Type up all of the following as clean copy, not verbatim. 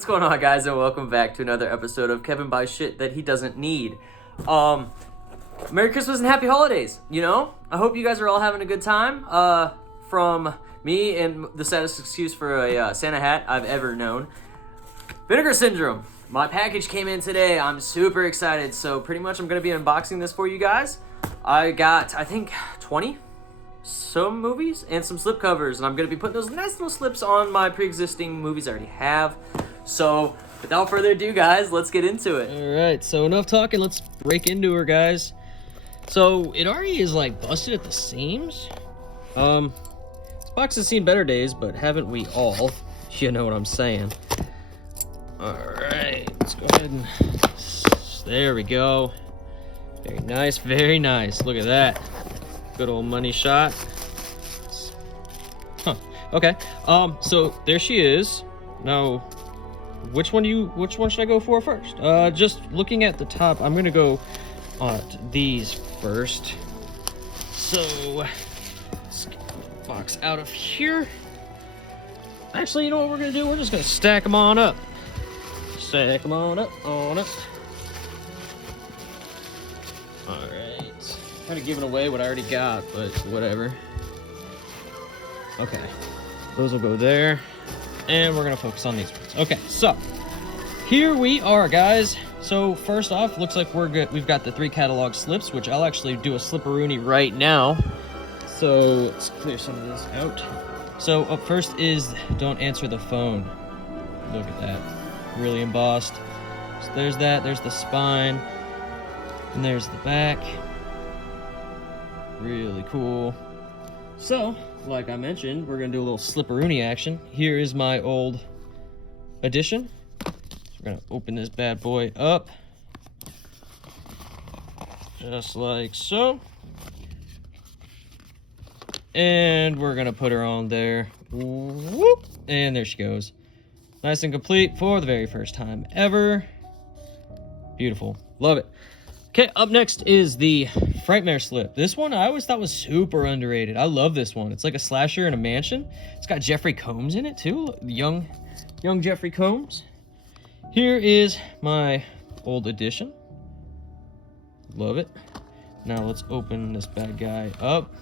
What's going on, guys, and welcome back to another episode of Kevin Buys Shit That He Doesn't Need. Merry Christmas and Happy Holidays, you know? I hope you guys are all having a good time. From me and the saddest excuse for a Santa hat I've ever known. Vinegar Syndrome. My package came in today. I'm super excited, so pretty much I'm going to be unboxing this for you guys. I got, I think, 20 some movies and some slipcovers, and I'm going to be putting those nice little slips on my pre-existing movies I already have. So, without further ado, guys, let's get into it. Alright, so enough talking, let's break into her, guys. So, it already is, like, busted at the seams. This box has seen better days, but haven't we all? You know what I'm saying. Alright, let's go ahead and... There we go. Very nice, very nice. Look at that. Good old money shot. Huh, okay. So, there she is. Now... Which one should I go for first? Just looking at the top, I'm gonna go these first. So let's get the box out of here. Actually, you know what we're gonna do? We're just gonna stack them on up. Stack them on up, on up. Alright. Kind of giving away what I already got, but whatever. Okay. Those will go there. And we're gonna focus on these ones. Okay, so here we are, guys. So first off, looks like we're good. We've got the 3 catalog slips, which I'll actually do a slipperoonie right now. So let's clear some of this out. So up first is don't answer the phone. Look at that, really embossed. So there's that. There's the spine, and there's the back. Really cool. So, like I mentioned, we're gonna do a little slipperoonie action. Here is my old edition. So we're gonna open this bad boy up. Just like so. And we're gonna put her on there. Whoop! And there she goes. Nice and complete for the very first time ever. Beautiful. Love it. Okay, up next is the Frightmare Slip. This one I always thought was super underrated. I love this one. It's like a slasher in a mansion. It's got Jeffrey Combs in it too. Young Jeffrey Combs. Here is my old edition. Love it. Now let's open this bad guy up.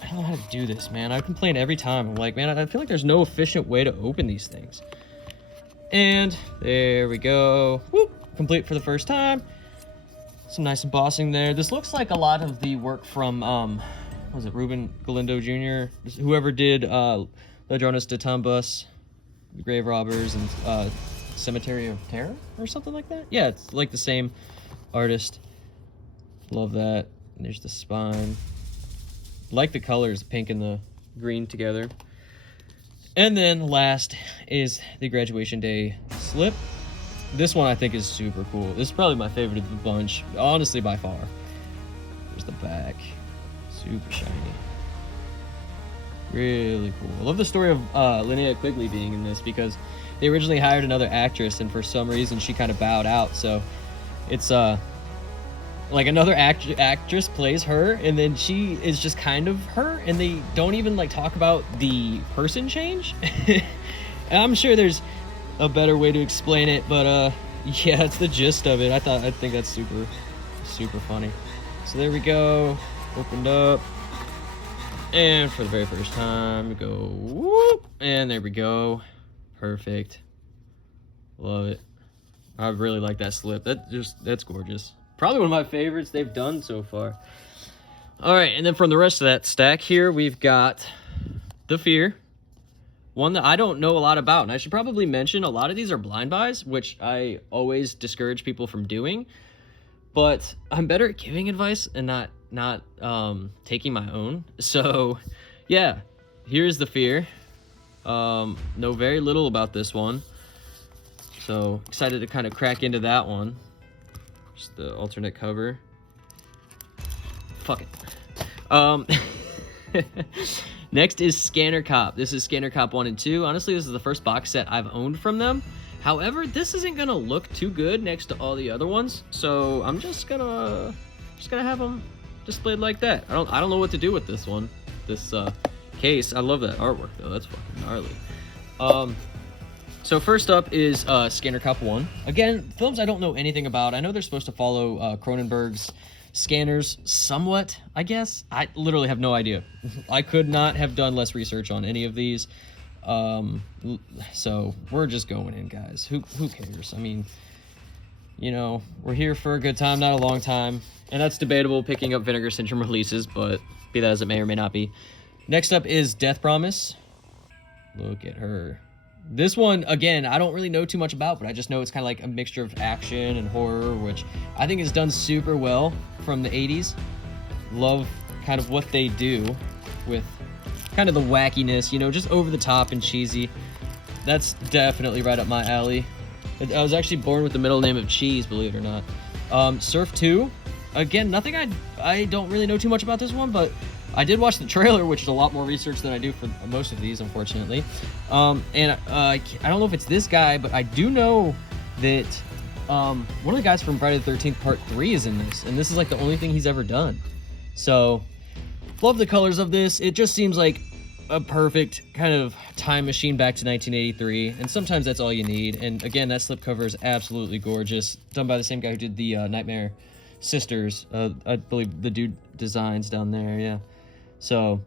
I don't know how to do this, man. I complain every time. I'm like, man, I feel like there's no efficient way to open these things. And there we go. Whoop. Complete for the first time. Some nice embossing there. This looks like a lot of the work from what was it, Ruben Galindo Jr., whoever did Ladrones de Tumbas, Grave Robbers, and Cemetery of Terror or something like that. Yeah, it's like the same artist. Love that. And there's the spine. Like the colors, pink and the green together. And then last is the graduation day slip. This one I think is super cool. This is probably my favorite of the bunch, honestly, by far. There's the back. Super shiny. Really cool. I love the story of Linnea Quigley being in this because they originally hired another actress and for some reason she kind of bowed out. So it's like another actress plays her and then she is just kind of her and they don't even like talk about the person change. I'm sure there's a better way to explain it, but yeah, it's the gist of it. I think that's super funny. So there we go, opened up, and for the very first time we go whoop, and there we go. Perfect. Love it. I really like that slip. That's gorgeous. Probably one of my favorites they've done so far. All right, and then from the rest of that stack here, we've got the Fear. One that I don't know a lot about, and I should probably mention a lot of these are blind buys, which I always discourage people from doing, but I'm better at giving advice and not taking my own. So yeah, here's the Fear. Know very little about this one, so excited to kind of crack into that one. Just the alternate cover. Fuck it. Next is Scanner Cop. This is Scanner Cop 1 and 2. Honestly, this is the first box set I've owned from them. However, this isn't gonna look too good next to all the other ones, so I'm just gonna have them displayed like that. I don't know what to do with this one. This case. I love that artwork though. That's fucking gnarly. So first up is Scanner Cop 1. Again, films I don't know anything about. I know they're supposed to follow Cronenberg's Scanners somewhat, I guess. I literally have no idea. I could not have done less research on any of these. So we're just going in, guys. Who cares? I mean, you know, we're here for a good time, not a long time. And that's debatable, picking up Vinegar Syndrome releases, but be that as it may or may not be. Next up is Death Promise. Look at her. This one, again, I don't really know too much about, but I just know it's kind of like a mixture of action and horror, which I think is done super well from the 80s. Love kind of what they do with kind of the wackiness, you know, just over the top and cheesy. That's definitely right up my alley. I was actually born with the middle name of Cheese, believe it or not. Surf 2. Again, nothing I don't really know too much about this one, but I did watch the trailer, which is a lot more research than I do for most of these, unfortunately. And I don't know if it's this guy, but I do know that one of the guys from Friday the 13th Part 3 is in this, and this is like the only thing he's ever done. So, love the colors of this. It just seems like a perfect kind of time machine back to 1983, and sometimes that's all you need. And again, that slipcover is absolutely gorgeous, done by the same guy who did the Nightmare Sisters. I believe the dude designs down there, yeah. So,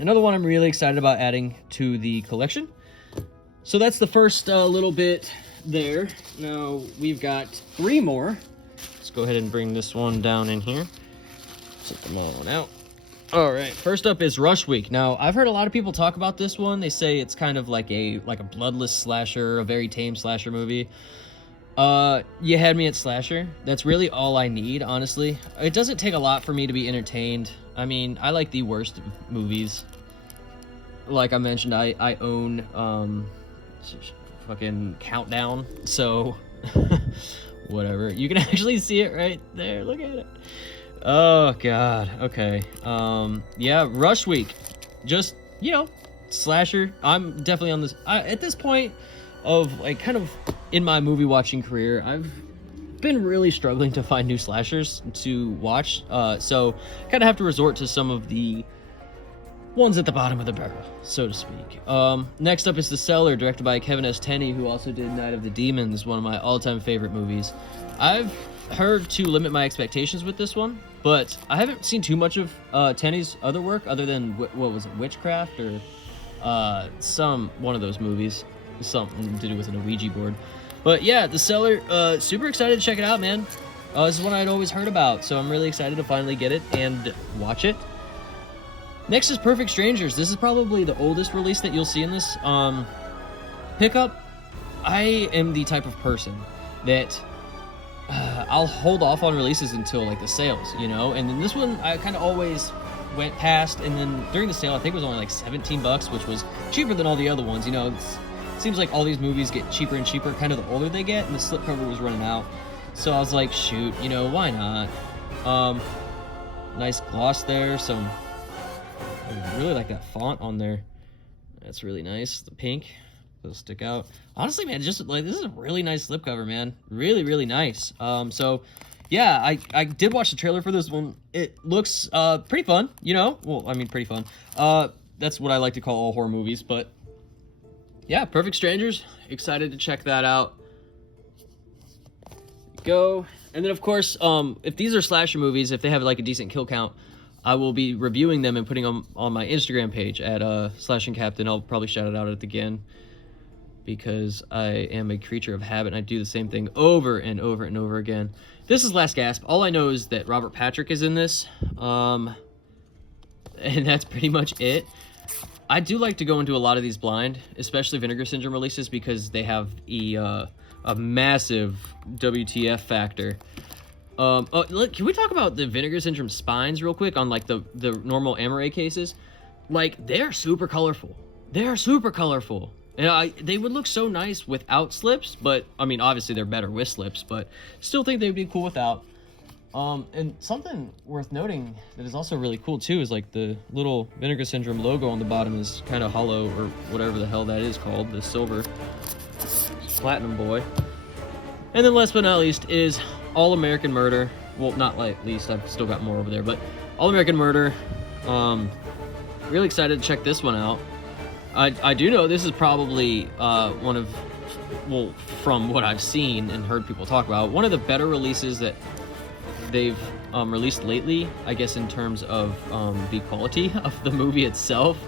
another one I'm really excited about adding to the collection. So that's the first little bit there. Now, we've got 3 more. Let's go ahead and bring this one down in here. Set them all on out. All right, first up is Rush Week. Now, I've heard a lot of people talk about this one. They say it's kind of like a bloodless slasher, a very tame slasher movie. You had me at slasher. That's really all I need, honestly. It doesn't take a lot for me to be entertained. I mean, I like the worst movies. Like I mentioned, I own fucking Countdown, so whatever. You can actually see it right there. Look at it. Oh god. Okay. Yeah, Rush Week. Just, you know, slasher. I'm definitely on this at this point of like kind of in my movie watching career, I've been really struggling to find new slashers to watch. So kind of have to resort to some of the ones at the bottom of the barrel, so to speak. Next up is The Cellar, directed by Kevin S. Tenney, who also did Night of the Demons, one of my all-time favorite movies. I've heard to limit my expectations with this one, but I haven't seen too much of Tenney's other work other than what was it, Witchcraft or one of those movies, something to do with an Ouija board. But yeah, The Cellar, super excited to check it out, man. This is one I'd always heard about, so I'm really excited to finally get it and watch it. Next is Perfect Strangers. This is probably the oldest release that you'll see in this pickup. I am the type of person that I'll hold off on releases until like the sales, you know. And then this one I kind of always went past, and then during the sale I think it was only like $17, which was cheaper than all the other ones. You know, it seems like all these movies get cheaper and cheaper kind of the older they get, and the slipcover was running out. So I was like, shoot, you know, why not? Nice gloss there. I really like that font on there. That's really nice. The pink, it'll stick out. Honestly, man, just like this is a really nice slipcover, man. Really, really nice. So yeah, I did watch the trailer for this one. It looks pretty fun, you know. Well, I mean, pretty fun. That's what I like to call all horror movies. But yeah, Perfect Strangers. Excited to check that out. Go. And then of course, if these are slasher movies, if they have like a decent kill count, I will be reviewing them and putting them on my Instagram page at SlashinCaptain. I'll probably shout it out at the end because I am a creature of habit and I do the same thing over and over and over again. This is Last Gasp. All I know is that Robert Patrick is in this, and that's pretty much it. I do like to go into a lot of these blind, especially Vinegar Syndrome releases, because they have a massive WTF factor. Look, can we talk about the Vinegar Syndrome spines real quick on like the normal Amaray cases? Like, they're super colorful. They're super colorful. And they would look so nice without slips, but I mean, obviously they're better with slips, but still think they'd be cool without. And something worth noting that is also really cool too is like the little Vinegar Syndrome logo on the bottom is kind of hollow, or whatever the hell that is called, the silver platinum boy. And then last but not least is All American Murder. Well, not like least, I've still got more over there, but All American Murder. Really excited to check this one out. I do know this is probably one of, well, from what I've seen and heard people talk about, one of the better releases that they've released lately, I guess, in terms of the quality of the movie itself.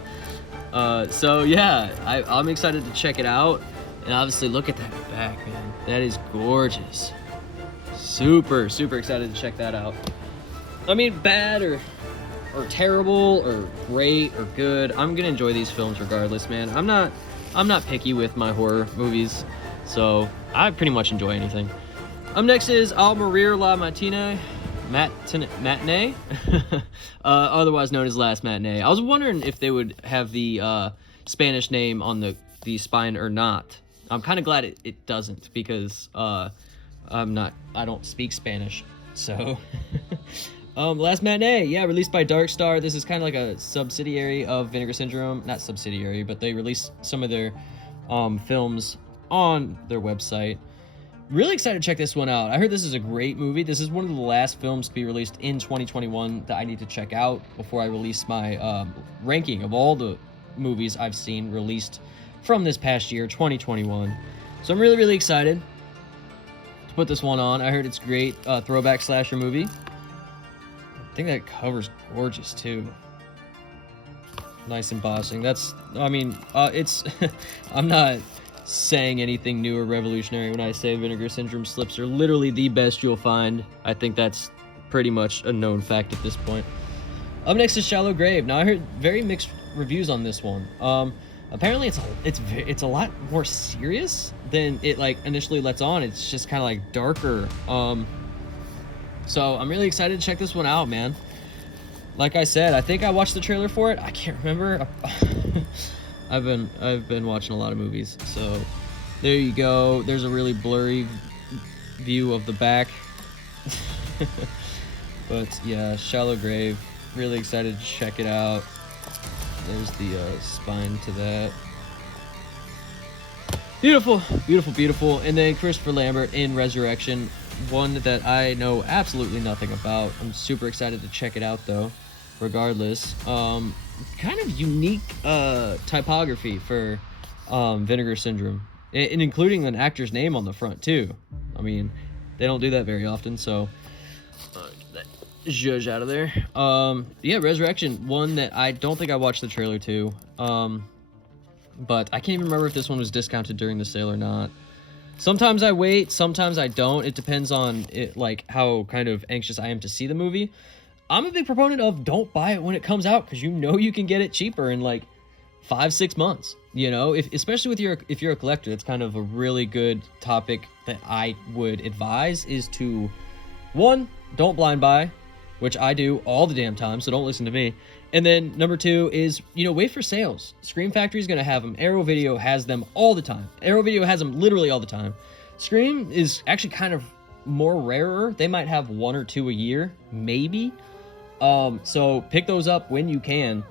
So yeah, I'm excited to check it out. And obviously, look at that back, man. That is gorgeous. Super excited to check that out. I mean, bad or terrible or great or good, I'm gonna enjoy these films regardless, man. I'm not picky with my horror movies, so I pretty much enjoy anything. Up next is Al Morir La Matinee, Matinee, otherwise known as Last Matinee. I was wondering if they would have the Spanish name on the spine or not. I'm kind of glad it doesn't, because I don't speak Spanish, so. Last Matinee, yeah, released by Dark Star. This is kind of like a subsidiary of Vinegar Syndrome. Not subsidiary, but they release some of their films on their website. Really excited to check this one out. I heard this is a great movie. This is one of the last films to be released in 2021 that I need to check out before I release my ranking of all the movies I've seen released from this past year, 2021. So I'm really excited to put this one on. I heard it's great throwback slasher movie. I think that cover's gorgeous too. Nice embossing. It's I'm not saying anything new or revolutionary when I say Vinegar Syndrome slips are literally the best you'll find. I think that's pretty much a known fact at this point. Up next is Shallow Grave. Now I heard very mixed reviews on this one. Apparently it's a lot more serious than it like initially lets on. It's just kind of like darker. So I'm really excited to check this one out, man. Like I said, I think I watched the trailer for it. I can't remember. I've been watching a lot of movies, so there you go. There's a really blurry view of the back. But yeah, Shallow Grave. Really excited to check it out. There's the spine to that. Beautiful. And then Christopher Lambert in Resurrection, one that I know absolutely nothing about. I'm super excited to check it out though, regardless. Kind of unique typography for Vinegar Syndrome, and including an actor's name on the front too. I mean, they don't do that very often, so get that zhuzh out of there. Yeah, Resurrection, one that I don't think I watched the trailer to, but I can't even remember if this one was discounted during the sale or not. Sometimes I wait, sometimes I don't. It depends on it, like how kind of anxious I am to see the movie. I'm a big proponent of don't buy it when it comes out, because you know you can get it cheaper in like 5-6 months. You know, especially if you're a collector, it's kind of a really good topic that I would advise is to, one, don't blind buy, which I do all the damn time, so don't listen to me. And then number 2 is, wait for sales. Scream Factory is going to have them. Arrow Video has them all the time. Arrow Video has them literally all the time. Scream is actually kind of more rarer. They might have 1 or 2 a year, maybe. So pick those up when you can.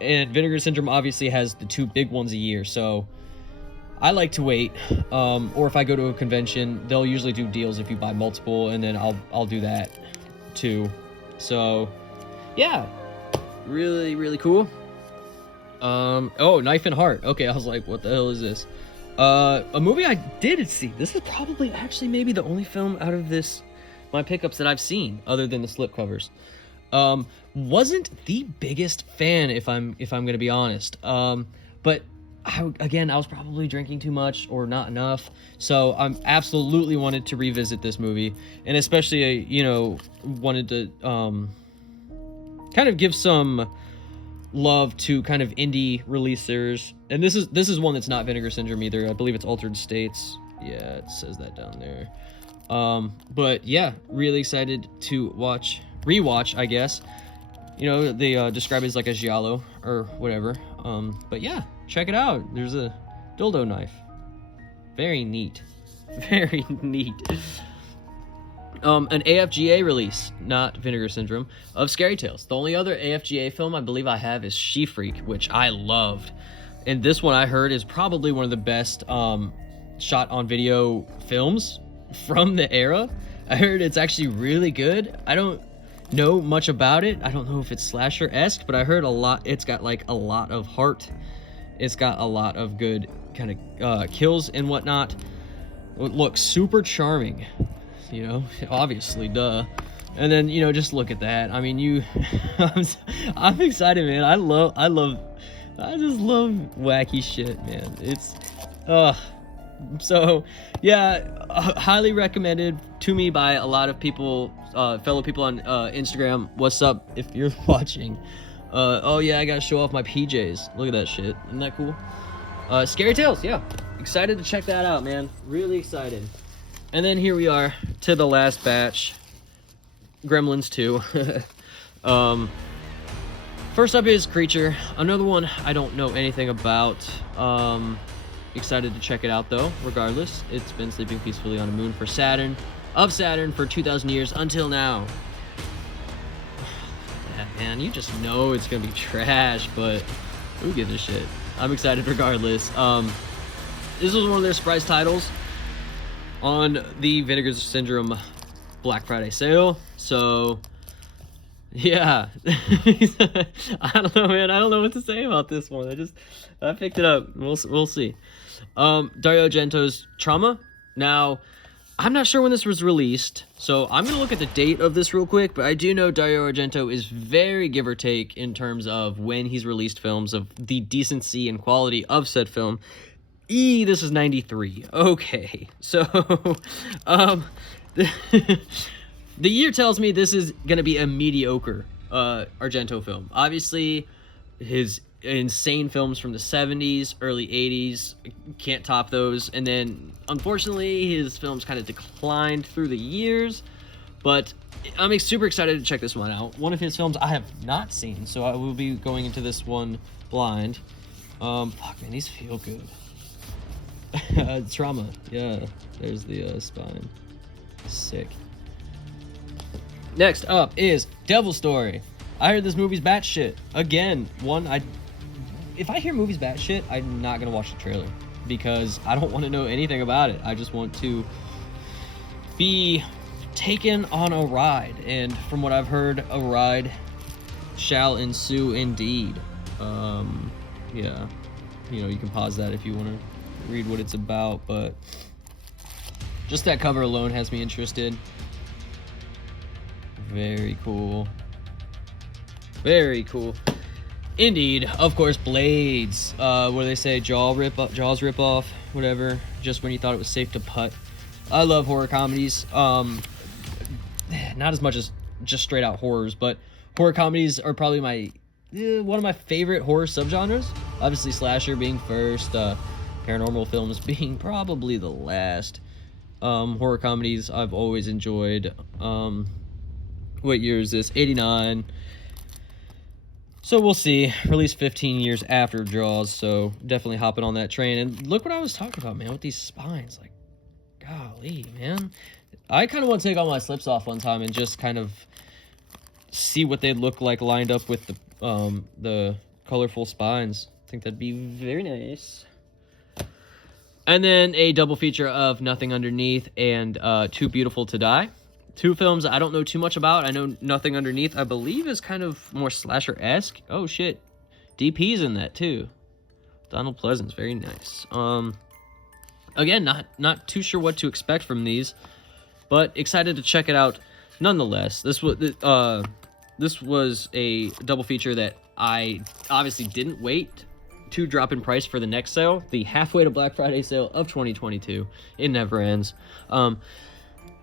And Vinegar Syndrome obviously has the 2 big ones a year, so I like to wait. Or if I go to a convention, they'll usually do deals if you buy multiple, and then I'll do that too. So yeah, really cool. Oh, Knife and Heart. Okay, I was like, what the hell is this? A movie I did see. This is probably actually maybe the only film out of my pickups that I've seen other than the slipcovers. Wasn't the biggest fan, if I'm gonna be honest. But I was probably drinking too much or not enough, so I'm absolutely wanted to revisit this movie, and especially wanted to kind of give some love to kind of indie releasers. And this is one that's not Vinegar Syndrome either. I believe it's Altered States. Yeah, it says that down there. But yeah, really excited to rewatch, I guess. They describe it as like a giallo or whatever. But yeah, check it out. There's a dildo knife. Very neat. Very neat. An AFGA release, not Vinegar Syndrome, of Scary Tales. The only other AFGA film I believe I have is She Freak, which I loved. And this one I heard is probably one of the best shot on video films from the era. I heard it's actually really good. I don't know much about it. I don't know if it's slasher-esque, but I heard a lot. It's got like a lot of heart It's got a lot of good kind of kills and whatnot. It looks super charming, you know, obviously, duh. And then, you know, just look at that. I mean, I'm excited, man. I just love wacky shit, man. It's, so yeah, highly recommended to me by a lot of people, fellow people on Instagram. What's up if you're watching? Oh yeah, I gotta show off my PJs. Look at that shit. Isn't that cool? Scary Tales, yeah. Excited to check that out, man. Really excited. And then here we are to the last batch. Gremlins 2. First up is Creature. Another one I don't know anything about. Excited to check it out though, regardless. It's been sleeping peacefully on a moon for Saturn for 2,000 years until now. Yeah, man, you just know it's gonna be trash, but who gives a shit? I'm excited regardless. This was one of their surprise titles on the Vinegar Syndrome Black Friday sale. So yeah. I don't know, man. I don't know what to say about this one. I picked it up. We'll see. Dario Gento's Trauma. Now, I'm not sure when this was released, so I'm gonna look at the date of this real quick, but I do know Dario Argento is very give or take in terms of when he's released films, of the decency and quality of said film. This is 93. Okay. So the year tells me this is going to be a mediocre Argento film. Obviously, his insane films from the 70s, early 80s, can't top those. And then, unfortunately, his films kind of declined through the years. But I'm super excited to check this one out. One of his films I have not seen, so I will be going into this one blind. Fuck, man, these feel good. Trauma. Yeah, there's the spine. Sick. Next up is Devil Story. I heard this movie's batshit. Again, if I hear movies batshit, I'm not gonna watch the trailer because I don't want to know anything about it. I just want to be taken on a ride, and from what I've heard, a ride shall ensue indeed. Yeah, you know, you can pause that if you want to read what it's about, but just that cover alone has me interested. Very cool. Very cool. Indeed. Of course, Blades. What do they say? Jaws rip off, whatever. Just when you thought it was safe to putt. I love horror comedies. Not as much as just straight out horrors, but horror comedies are probably one of my favorite horror subgenres. Obviously, slasher being first, paranormal films being probably the last. Horror comedies I've always enjoyed. What year is this? 89. So we'll see. Released 15 years after Jaws, so definitely hopping on that train. And look what I was talking about, man, with these spines. Like, golly, man. I kind of want to take all my slips off one time and just kind of see what they'd look like lined up with the colorful spines. I think that'd be very nice. And then a double feature of Nothing Underneath and Too Beautiful to Die. Two films I don't know too much about. I know Nothing Underneath, I believe, is kind of more slasher-esque. Oh, shit. DP's in that, too. Donald Pleasance, very nice. Again, not too sure what to expect from these, but excited to check it out nonetheless. This was a double feature that I obviously didn't wait to drop in price for the next sale, the halfway to Black Friday sale of 2022. It never ends.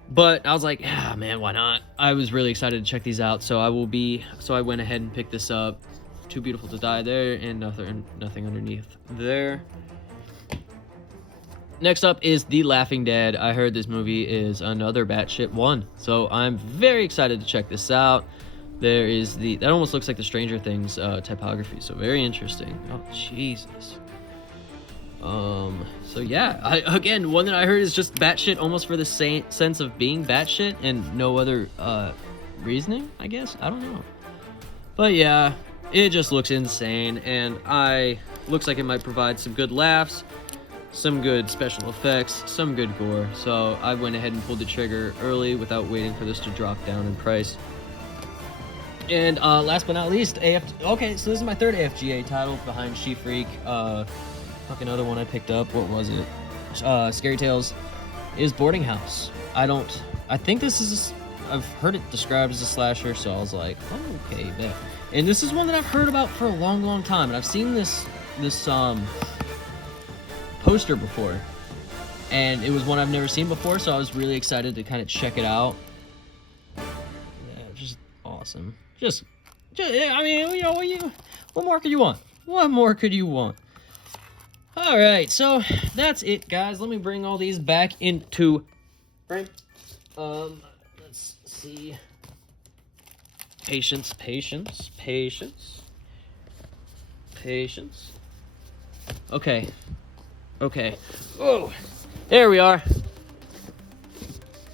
But I was like, man, why not? I was really excited to check these out, so I went ahead and picked this up. Too Beautiful to Die there, and Nothing Underneath there. Next up is The Laughing Dead. I heard this movie is another batshit one, so I'm very excited to check this out. There is that almost looks like the Stranger Things typography, so very interesting. Oh, Jesus. So yeah, again, one that I heard is just batshit almost for the same sense of being batshit and no other reasoning, I guess. I don't know. But yeah, it just looks insane, and looks like it might provide some good laughs, some good special effects, some good gore. So I went ahead and pulled the trigger early without waiting for this to drop down in price. And last but not least, okay, so this is my third AFGA title behind She Freak. Fucking other one I picked up, what was it? Scary Tales is Boarding House. I think this is, I've heard it described as a slasher, so I was like, oh, okay, bet. And this is one that I've heard about for a long, long time, and I've seen this poster before, and it was one I've never seen before, so I was really excited to kind of check it out. Yeah, just awesome. Just I mean, you know, what more could you want? What more could you want? All right, so that's it, guys. Let me bring all these back into frame. Let's see. Patience. Okay. Oh, there we are.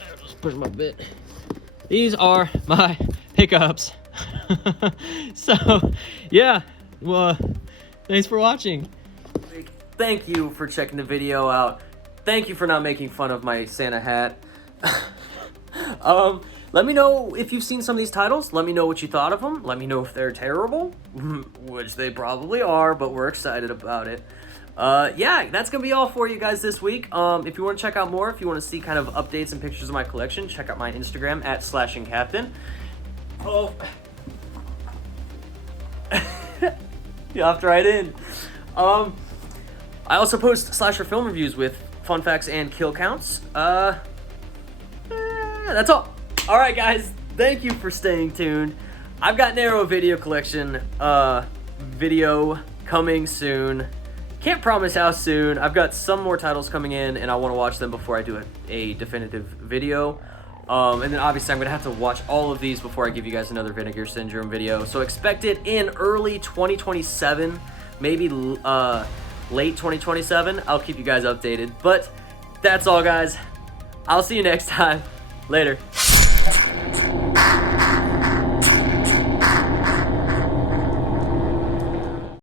I'll just push my bit. These are my pickups. So, yeah. Well, thanks for watching. Thank you for checking the video out. Thank you for not making fun of my Santa hat. Let me know if you've seen some of these titles. Let me know what you thought of them. Let me know if they're terrible, which they probably are, but we're excited about it. Yeah, that's gonna be all for you guys this week. If you want to check out more, if you want to see kind of updates and pictures of my collection, check out my Instagram at SlashinCaptain. Oh, you hopped right in. I also post slasher film reviews with fun facts and kill counts. That's all. All right, guys. Thank you for staying tuned. I've got Narrow video collection video coming soon. Can't promise how soon. I've got some more titles coming in, and I want to watch them before I do a definitive video. And then obviously I'm going to have to watch all of these before I give you guys another Vinegar Syndrome video. So expect it in early 2027, maybe late 2027. I'll keep you guys updated. But that's all, guys. I'll see you next time. Later.